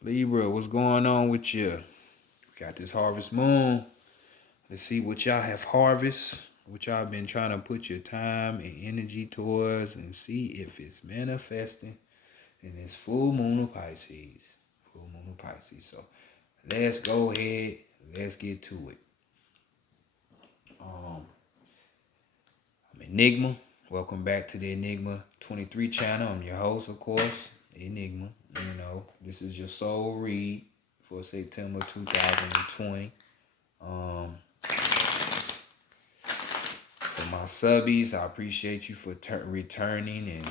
Libra, what's going on with you? Got this harvest moon. Let's see what y'all have harvest, what y'all been trying to put your time and energy towards, and see if it's manifesting in this full moon of Pisces. Full moon of Pisces. So let's go ahead. Let's get to it. I'm Enigma. Welcome back to the Enigma 23 channel. I'm your host, of course, Enigma. This is your soul read for September 2020. For my subbies, I appreciate you for returning and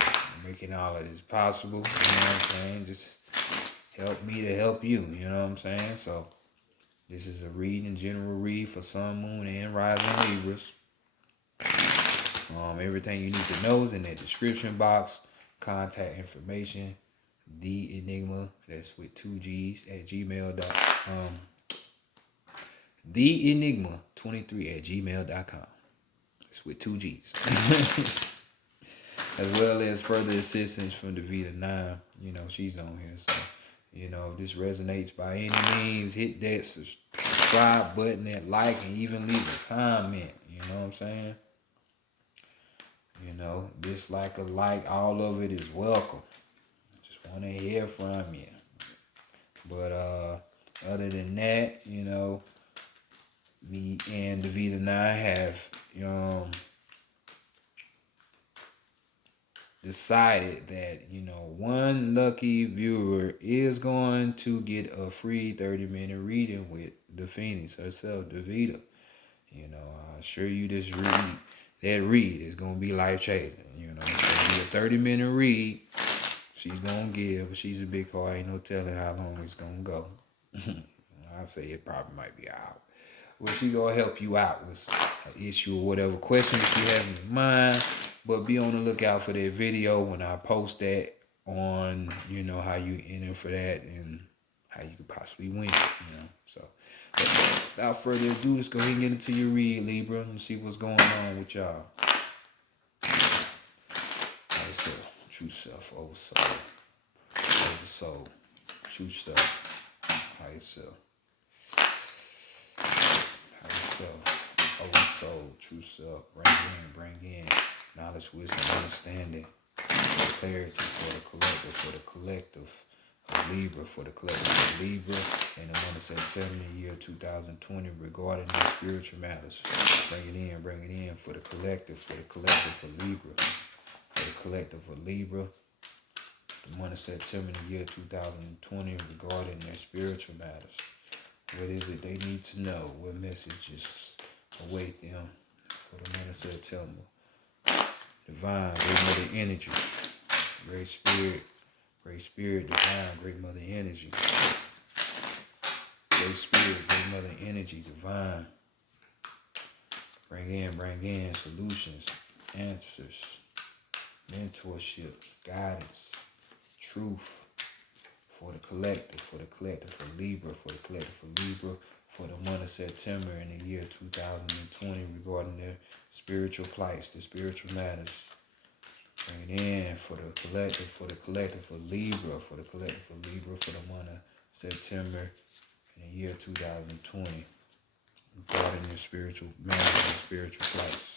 making all of this possible. You know what I'm saying? Just help me to help you. You know what I'm saying? So this is a general read for Sun, Moon, and Rising Libras. Everything you need to know is in that description box. Contact information, the Enigma, that's with 2 G's at gmail.com. The Enigma 23 at gmail.com. It's with 2 G's. As well as further assistance from Davita 9. She's on here. So, if this resonates by any means, hit that subscribe button, that like, and even leave a comment. You know what I'm saying? Dislike or like, all of it is welcome. Just want to hear from you. But other than that, me and Davita and I have decided that, one lucky viewer is going to get a free 30-minute reading with the Phoenix herself, Davita. I assure you this read is going to be life-changing. It's going to be a 30-minute read. She's going to give. She's a big call. Ain't no telling how long it's going to go. I say it probably might be out. Well, she going to help you out with an issue or whatever question that you have in your mind. But be on the lookout for that video when I post that on, how you enter for that and how you could possibly win, So, without further ado, let's go ahead and get into your read, Libra, and see what's going on with y'all. True self, over soul, true self, higher self, over soul, true self, bring in knowledge, wisdom, understanding, clarity for the collective of Libra, for the collective of Libra, and the month of September, the year 2020, regarding the spiritual matters. Bring it in for the collective of Libra. For the collective of Libra, the month of September, the year 2020, regarding their spiritual matters. What is it they need to know? What messages await them for the month of September? Divine, great mother energy. Great spirit, divine, great mother energy. Great spirit, great mother energy, divine. Bring in solutions, answers, mentorship, guidance, truth for the collective of Libra, for the month of September in the year 2020, regarding their spiritual plights, the spiritual matters. Bring it in for the collective of Libra, for the month of September in the year 2020, regarding their spiritual matters and spiritual plights.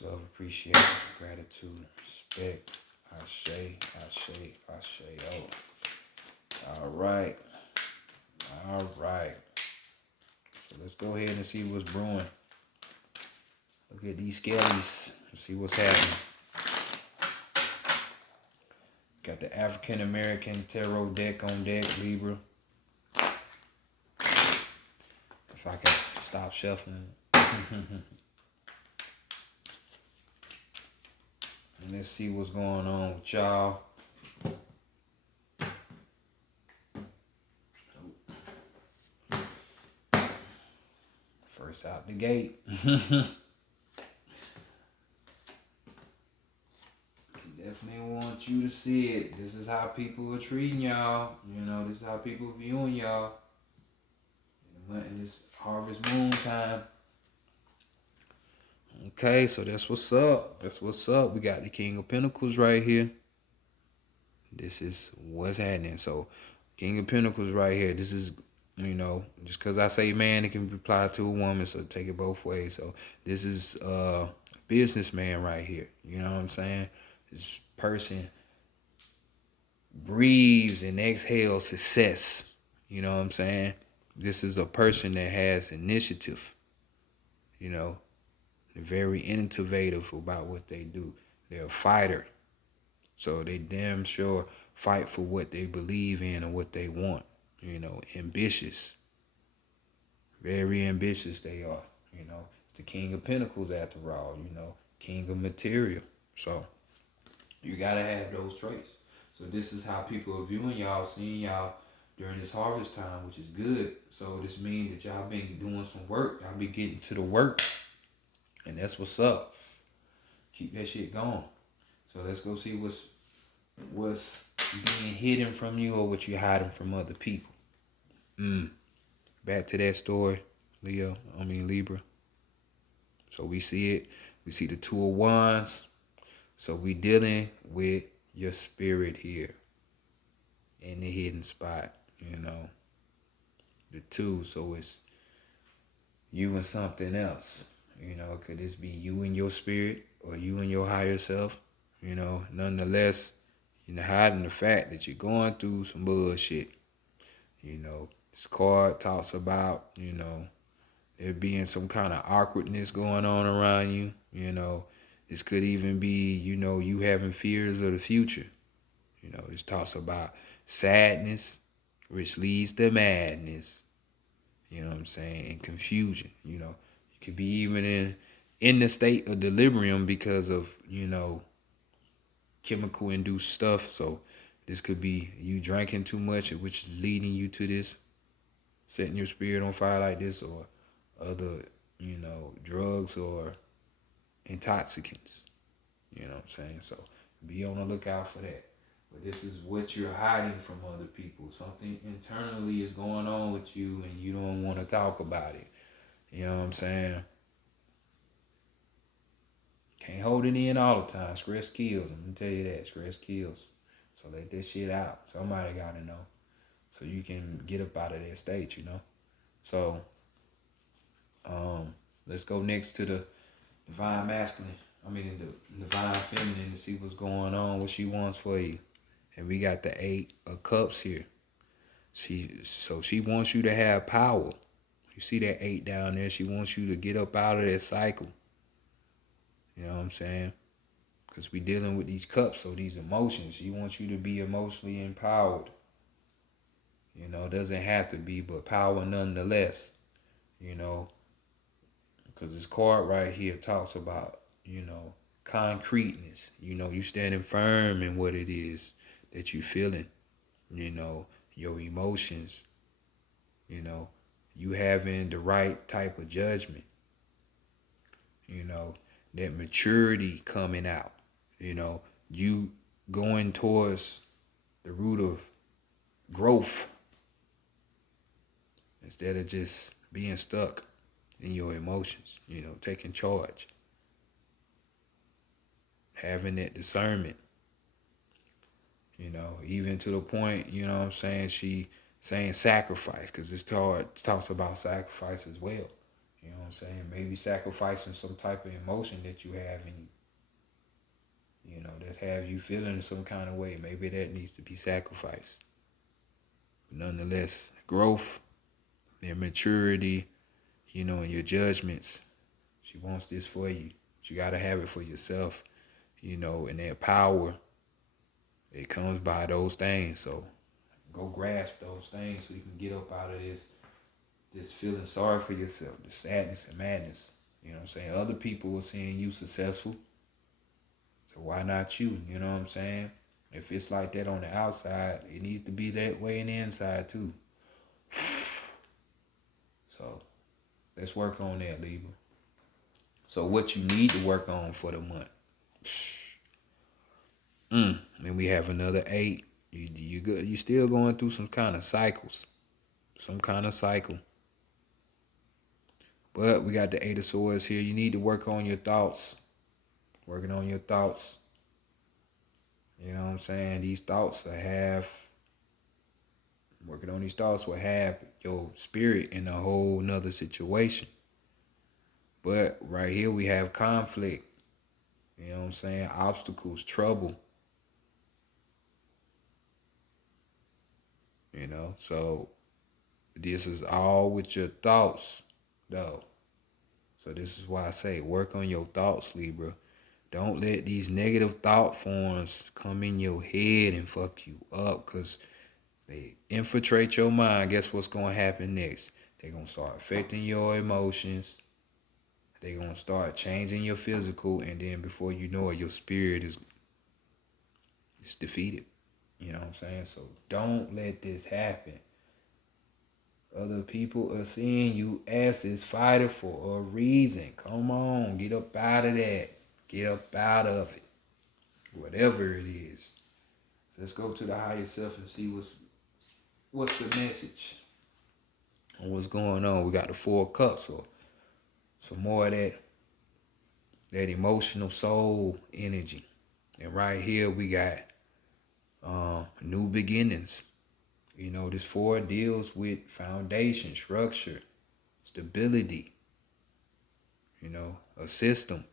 Love, appreciation, gratitude, respect. Ashe. Oh. All right. So let's go ahead and see what's brewing. Look at these skellies. See what's happening. Got the African American Tarot deck on deck, Libra. If I can stop shuffling. And let's see what's going on with y'all. First out the gate. Definitely want you to see it. This is how people are treating y'all. This is how people are viewing y'all. In this harvest moon time. Okay, so that's what's up. We got the King of Pentacles right here. This is what's happening. So, King of Pentacles right here. This is, just because I say man, it can be applied to a woman, so take it both ways. So, this is a businessman right here. You know what I'm saying? This person breathes and exhales success. You know what I'm saying? This is a person that has initiative. You know, they're very innovative about what they do. They're a fighter. So they damn sure fight for what they believe in and what they want. Ambitious. Very ambitious they are. It's the King of Pentacles after all, King of material. So you gotta have those traits. So this is how people are viewing y'all, seeing y'all during this harvest time, which is good. So this means that y'all been doing some work. Y'all be getting to the work. And that's what's up. Keep that shit going. So let's go see what's being hidden from you or what you're hiding from other people. Back to that story, Libra. So we see it. We see the Two of Wands. So we dealing with your spirit here in the hidden spot, the two. So it's you and something else. Could this be you and your spirit or you and your higher self? Nonetheless, hiding the fact that you're going through some bullshit. This card talks about, there being some kind of awkwardness going on around you. This could even be, you having fears of the future. This talks about sadness, which leads to madness. You know what I'm saying? And confusion. You could be even in the state of delirium because of, chemical induced stuff. So this could be you drinking too much, which is leading you to this, setting your spirit on fire like this, or other, drugs or intoxicants. You know what I'm saying? So be on the lookout for that. But this is what you're hiding from other people. Something internally is going on with you and you don't want to talk about it. You know what I'm saying? Can't hold it in all the time. Stress kills. I'm gonna tell you that. Stress kills. So let that shit out. Somebody gotta know. So you can get up out of that state. So let's go next to the divine masculine. The divine feminine to see what's going on, what she wants for you. And we got the 8 of Cups here. She wants you to have power. You see that 8 down there? She wants you to get up out of that cycle. You know what I'm saying? Because we dealing with these cups, so these emotions. She wants you to be emotionally empowered. Doesn't have to be, but power nonetheless. Because this card right here talks about, concreteness. You standing firm in what it is that you feeling. Your emotions. You having the right type of judgment. That maturity coming out. You going towards the root of growth instead of just being stuck in your emotions, taking charge, having that discernment, even to the point, what I'm saying, she saying sacrifice, because this card talks about sacrifice as well. You know what I'm saying? Maybe sacrificing some type of emotion that you have in you, that have you feeling some kind of way. Maybe that needs to be sacrificed. But nonetheless, growth, their maturity, and your judgments. She wants this for you. But you got to have it for yourself, and that power, it comes by those things. So go grasp those things so you can get up out of this feeling sorry for yourself, the sadness and madness. You know what I'm saying? Other people are seeing you successful. So why not you? You know what I'm saying? If it's like that on the outside, it needs to be that way in the inside too. So let's work on that, Libra. So what you need to work on for the month. And we have another 8. You still going through some kind of cycles. Some kind of cycle. But we got the 8 of Swords here. You need to work on your thoughts. Working on your thoughts. You know what I'm saying? These thoughts will have, working on these thoughts will have your spirit in a whole nother situation. But right here we have conflict. You know what I'm saying? Obstacles, trouble. So this is all with your thoughts, though. So this is why I say work on your thoughts, Libra. Don't let these negative thought forms come in your head and fuck you up, because they infiltrate your mind. Guess what's going to happen next? They're going to start affecting your emotions. They're going to start changing your physical. And then before you know it, your spirit is defeated. You know what I'm saying? So don't let this happen. Other people are seeing you as this fighter for a reason. Come on, get up out of that. Get up out of it. Whatever it is. Let's go to the higher self and see what's the message and what's going on. We got the 4 cups, so some more of that emotional soul energy. And right here we got new beginnings. This 4 deals with foundation, structure, stability, a system.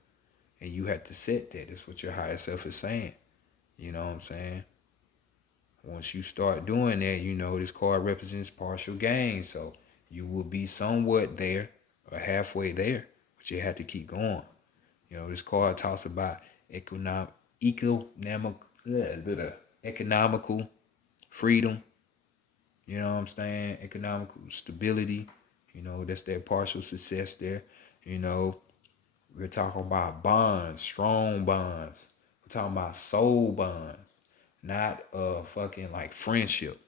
And you have to set that. That's what your higher self is saying. You know what I'm saying? Once you start doing that, this card represents partial gain. So you will be somewhat there or halfway there, but you have to keep going. This card talks about economical freedom. You know what I'm saying? Economical stability. That's that partial success there. We're talking about bonds, strong bonds. We're talking about soul bonds, not fucking like friendship.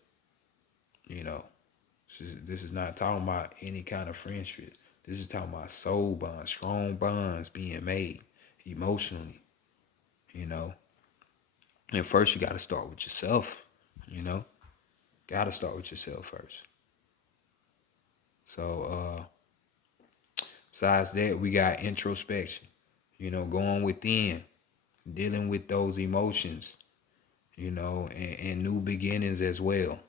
This is not talking about any kind of friendship. This is talking about soul bonds, strong bonds being made emotionally. And first you got to start with yourself. Got to start with yourself first. So besides that, we got introspection. Going within, dealing with those emotions. And new beginnings as well.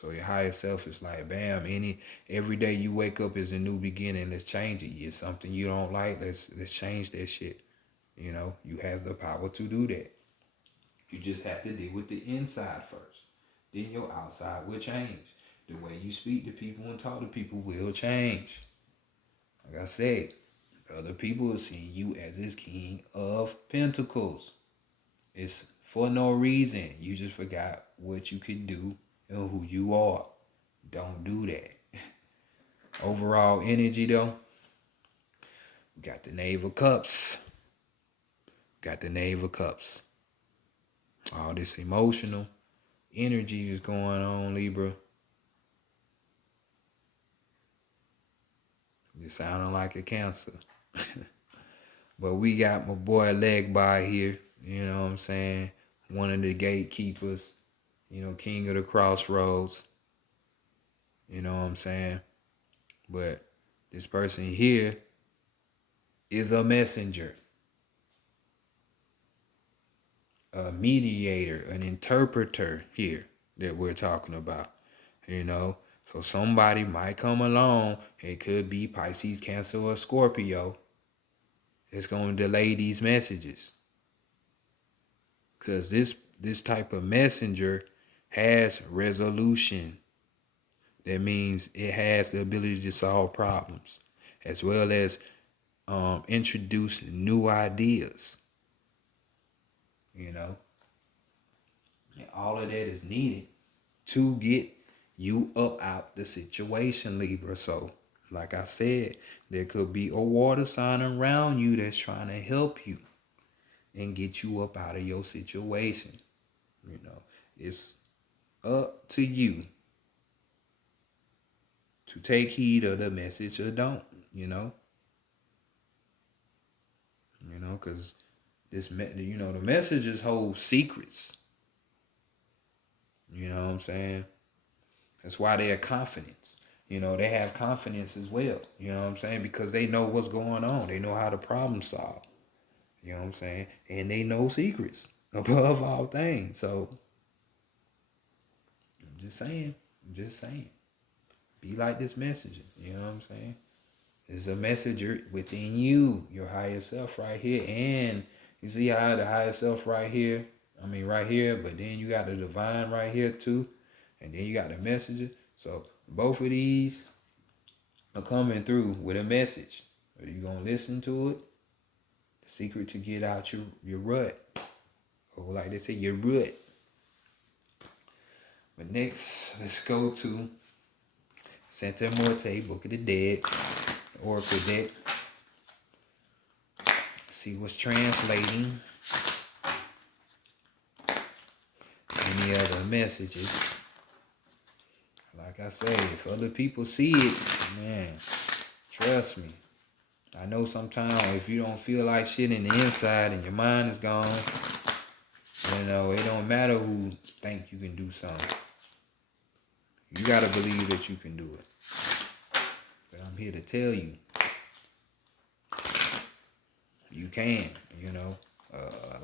So your higher self is like, bam, every day you wake up is a new beginning. Let's change it. It's something you don't like. Let's change that shit. You have the power to do that. You just have to deal with the inside first. Then your outside will change. The way you speak to people and talk to people will change. Like I said, other people will see you as this King of Pentacles. It's for no reason. You just forgot what you could do and who you are. Don't do that. Overall energy though, we got the Knave of Cups. Got the Knave of Cups. All this emotional energy is going on, Libra. You're sounding like a Cancer. But we got my boy Leg by here. You know what I'm saying? One of the gatekeepers. King of the Crossroads. You know what I'm saying? But this person here is a messenger, a mediator, an interpreter here that we're talking about. So somebody might come along. It could be Pisces, Cancer, or Scorpio. It's going to delay these messages. Because this type of messenger has resolution. That means it has the ability to solve problems, as well as introduce new ideas. And all of that is needed to get you up out the situation, Libra. So, like I said, there could be a water sign around you that's trying to help you and get you up out of your situation. It's up to you to take heed of the message or don't, because the messages hold secrets. You know what I'm saying? That's why they are confidence. They have confidence as well. You know what I'm saying? Because they know what's going on. They know how to problem solve. You know what I'm saying? And they know secrets above all things. So I'm just saying. I'm just saying. Be like this messenger. You know what I'm saying? There's a messenger within you, your higher self right here. And you see how the higher self right here, right here, but then you got the divine right here too. And then you got the messenger. So both of these are coming through with a message. Are you going to listen to it? The secret to get out your rut. Or like they say, your rut. But next, let's go to Santa Morte, Book of the Dead, Oracle deck. See what's translating. Any other messages. Like I say, if other people see it, man, trust me. I know sometimes if you don't feel like shit in the inside and your mind is gone, it don't matter who think you can do something. You gotta believe that you can do it. But I'm here to tell you, you can,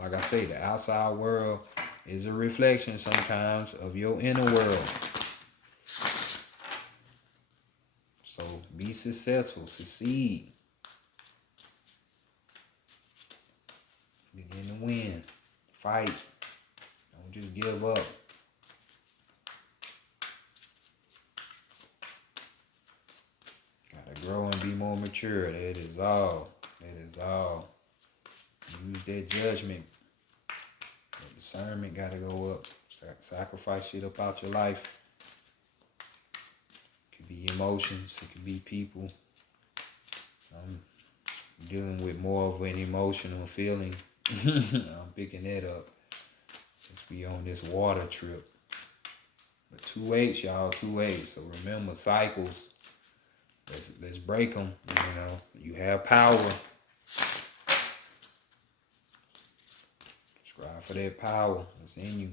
like I say, the outside world is a reflection sometimes of your inner world. So be successful, succeed. Begin to win. Fight. Don't just give up. Gotta grow and be more mature. That is all. That is all. Use that judgment. That discernment gotta go up. Sacrifice shit up out your life. It could be emotions. It could be people. I'm dealing with more of an emotional feeling. I'm picking that up. Let's be on this water trip. But 2/8, y'all, 2/8. So remember cycles. Let's break them. You have power. Strive for that power that's in you.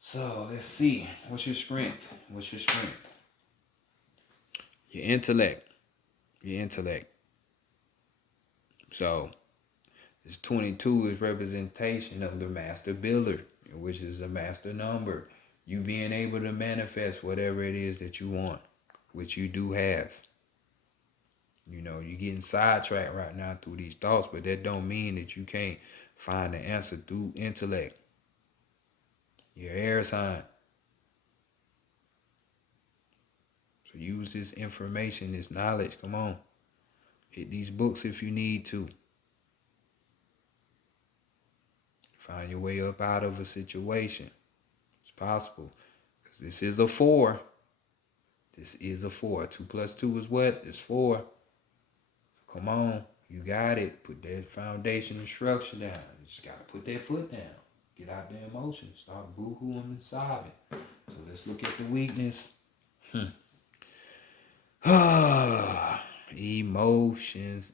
So let's see. What's your strength? What's your strength? Your intellect. Your intellect. So this 22 is representation of the master builder, which is the master number. You being able to manifest whatever it is that you want, which you do have. You're getting sidetracked right now through these thoughts, but that don't mean that you can't find the answer through intellect. Your air sign. So use this information, this knowledge. Come on. Hit these books if you need to. Find your way up out of a situation. It's possible. Because this is a 4. This is a 4. 2 plus 2 is what? It's 4. Come on. You got it. Put that foundation and structure down. You just got to put that foot down. Get out the emotions. Start boo-hooing and sobbing. So let's look at the weakness. Emotions.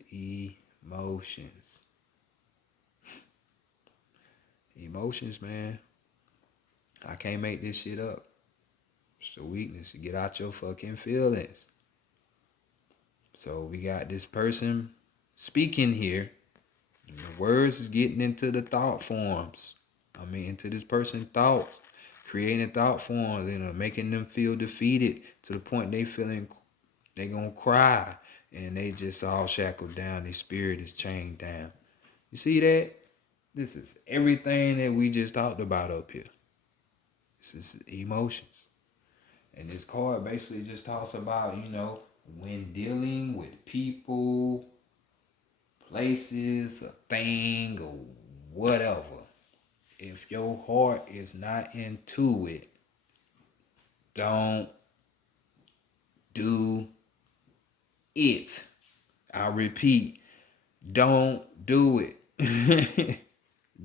Emotions, man. I can't make this shit up. It's the weakness. You get out your fucking feelings. So we got this person speaking here. And the words is getting into the thought forms. Into this person's thoughts. Creating thought forms, making them feel defeated to the point they feeling they gonna cry. And they just all shackled down. Their spirit is chained down. You see that? This is everything that we just talked about up here. This is emotions. And this card basically just talks about, when dealing with people, places, a thing, or whatever, if your heart is not into it, don't do it. I repeat, don't do it.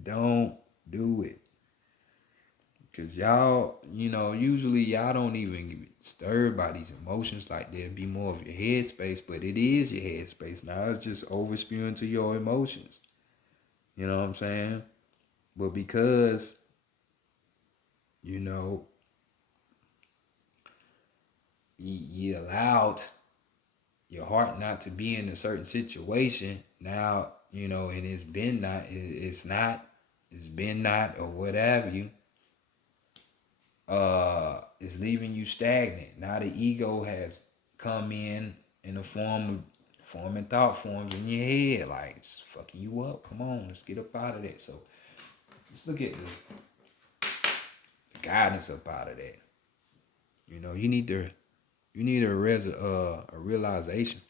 Don't do it. Cause y'all, usually y'all don't even get disturbed by these emotions like that. It'd be more of your headspace, but it is your headspace. Now it's just overspewing to your emotions. You know what I'm saying? But because, you know, you allowed your heart not to be in a certain situation, now, and it's been not, or whatever you, is leaving you stagnant. Now the ego has come in the form of forming thought forms in your head, like it's fucking you up. Come on, let's get up out of that. So let's look at the guidance up out of that. You need a realization.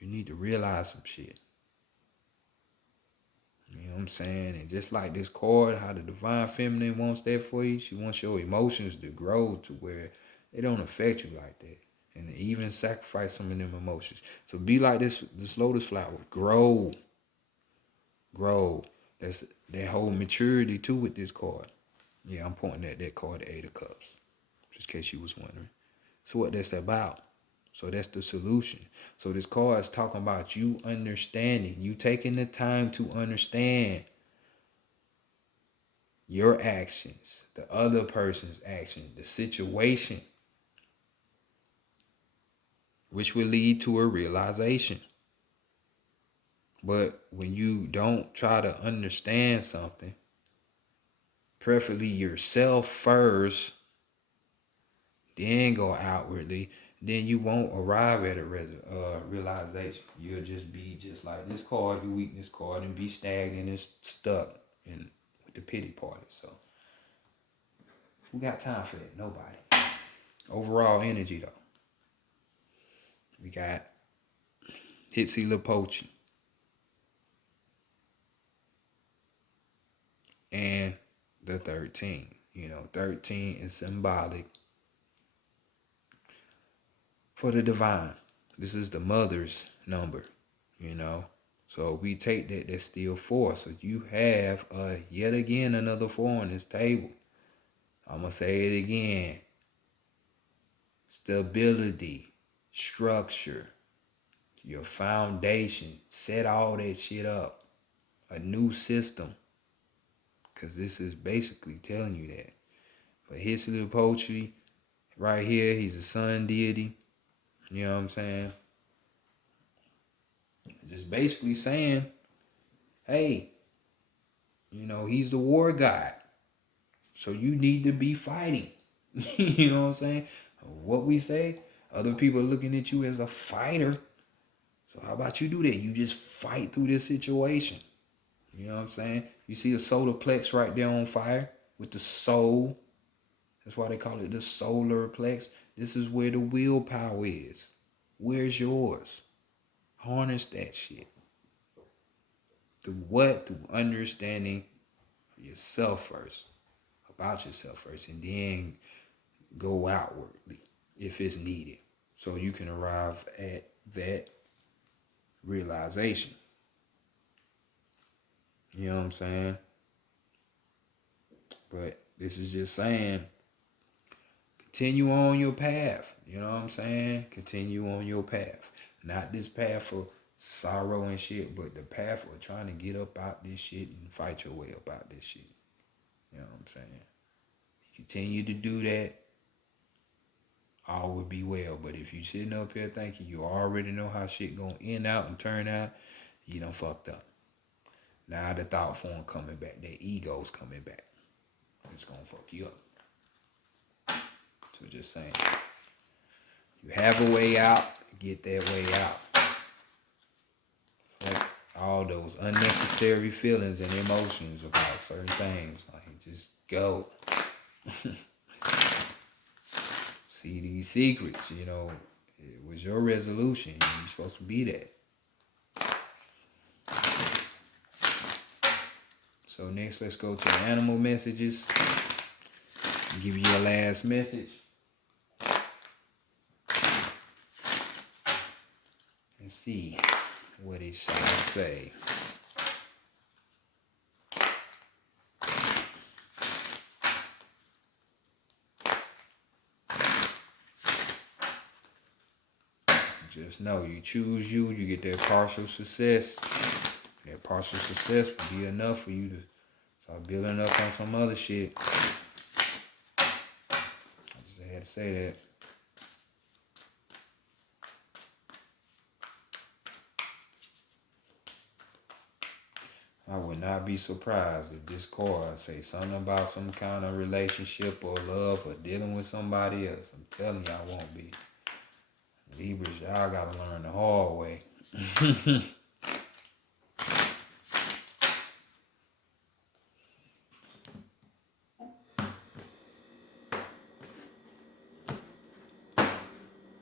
You need to realize some shit. You know what I'm saying? And just like this card, how the divine feminine wants that for you, she wants your emotions to grow to where they don't affect you like that. And even sacrifice some of them emotions. So be like this lotus flower. Grow. Grow. That's that whole maturity too with this card. Yeah, I'm pointing at that card, the Eight of Cups. Just in case you was wondering. So what that's about. So that's the solution. So this card is talking about you understanding, you taking the time to understand your actions, the other person's action, the situation, which will lead to a realization. But when you don't try to understand something, preferably yourself first, then go outwardly, then you won't arrive at a realization. You'll just be just like this card, the weakness card, and be stagnant and stuck in with the pity party. So who got time for that? Nobody. Overall energy though. We got Huitzilopochtli and the 13. 13 is symbolic for the divine. This is the mother's number, So we take that, that's still 4. So you have yet again another 4 on this table. I'm going to say it again. Stability, structure, your foundation. Set all that shit up. A new system. Because this is basically telling you that. But here's the poetry right here. He's a sun deity. You know what I'm saying? Just basically saying, hey, he's the war god. So you need to be fighting. You know what I'm saying? What we say, other people are looking at you as a fighter. So how about you do that? You just fight through this situation. You know what I'm saying? You see the solar plex right there on fire with the soul. That's why they call it the solar plex. This is where the willpower is. Where's yours? Harness that shit. Through what? Through understanding yourself first. About yourself first. And then go outwardly if it's needed. So you can arrive at that realization. You know what I'm saying? But this is just saying, continue on your path. You know what I'm saying? Continue on your path. Not this path for sorrow and shit, but the path for trying to get up out this shit and fight your way up out this shit. You know what I'm saying? Continue to do that, all will be well. But if you sitting up here thinking you already know how shit gonna end out and turn out, you done fucked up. Now the thought form coming back, that ego's coming back. It's gonna fuck you up. So just saying, you have a way out, get that way out. Fuck all those unnecessary feelings and emotions about certain things. Like, just go. See these secrets, it was your resolution. You're supposed to be that. So next, let's go to the animal messages. I'll give you your last message. And see what it shall say. Just know you choose you, you get that partial success. That partial success will be enough for you to start building up on some other shit. I just had to say that. I would not be surprised if this card say something about some kind of relationship or love or dealing with somebody else. I'm telling you, I won't be. Libras, y'all gotta learn the hard way.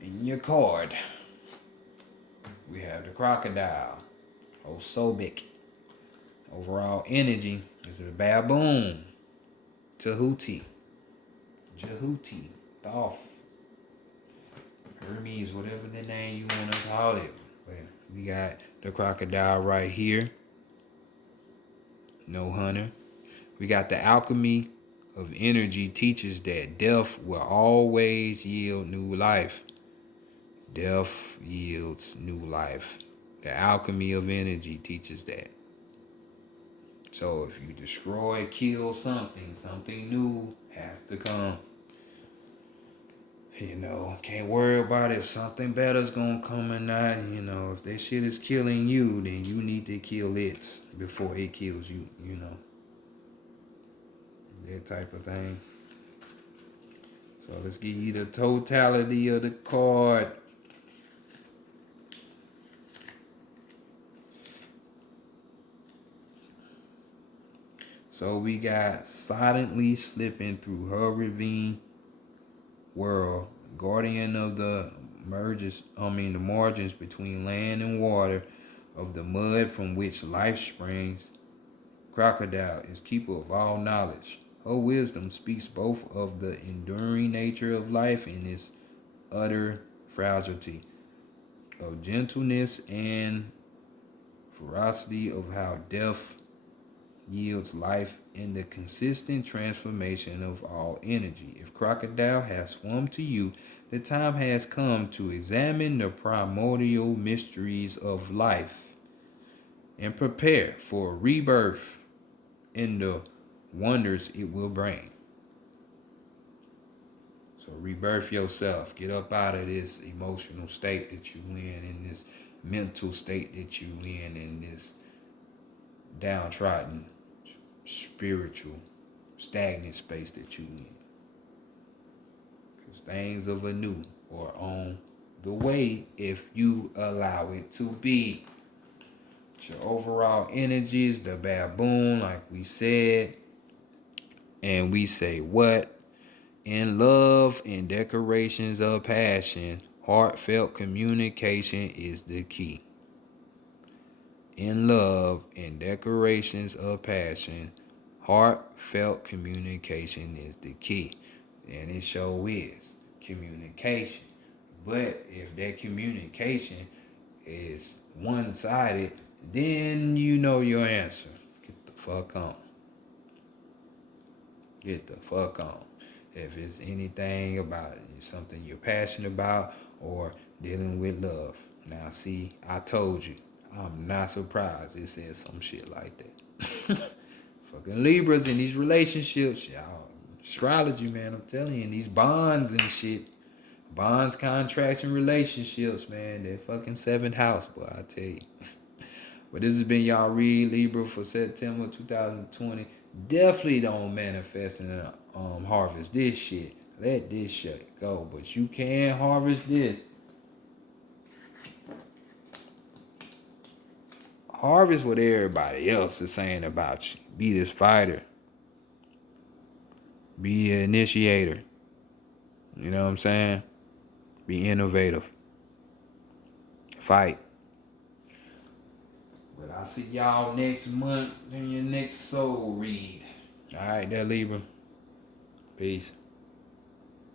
In your card, we have the crocodile, Osobic. Overall energy is the baboon, Tahuti, Jehuti, Thoth, Hermes, whatever the name you want to call it. But we got the crocodile right here. No hunter. We got the alchemy of energy teaches that death will always yield new life. Death yields new life. The alchemy of energy teaches that. So if you destroy, kill something, something new has to come. You know, can't worry about if something better's gonna come or not. You know, if that shit is killing you, then you need to kill it before it kills you, you know. That type of thing. So let's give you the totality of the card. So we got silently slipping through her ravine world, guardian of the the margins between land and water, of the mud from which life springs. Crocodile is keeper of all knowledge. Her wisdom speaks both of the enduring nature of life and its utter fragility, of gentleness and ferocity, of how death yields life in the consistent transformation of all energy. If crocodile has swum to you, the time has come to examine the primordial mysteries of life and prepare for rebirth in the wonders it will bring. So rebirth yourself. Get up out of this emotional state that you in this mental state that you in this downtrodden, spiritual, stagnant space that you in. Because things of anew are on the way if you allow it to be. Your overall energy is the baboon, like we said. And we say what? In love and decorations of passion, heartfelt communication is the key. In love and decorations of passion, heartfelt communication is the key. And it sure is communication. But if that communication is one-sided, then you know your answer. Get the fuck on. Get the fuck on. If it's anything about something you're passionate about or dealing with love. Now, see, I told you. I'm not surprised it says some shit like that. Fucking Libras in these relationships, y'all. Astrology, man, I'm telling you, in these bonds and shit. Bonds, contracts, and relationships, man. That fucking seventh house, boy, I tell you. But this has been y'all read Libra for September 2020. Definitely don't manifest and harvest this shit. Let this shit go. But you can harvest this. Harvest what everybody else is saying about you. Be this fighter. Be an initiator. You know what I'm saying? Be innovative. Fight. But I'll see y'all next month in your next soul read. All right, that Libra. Peace.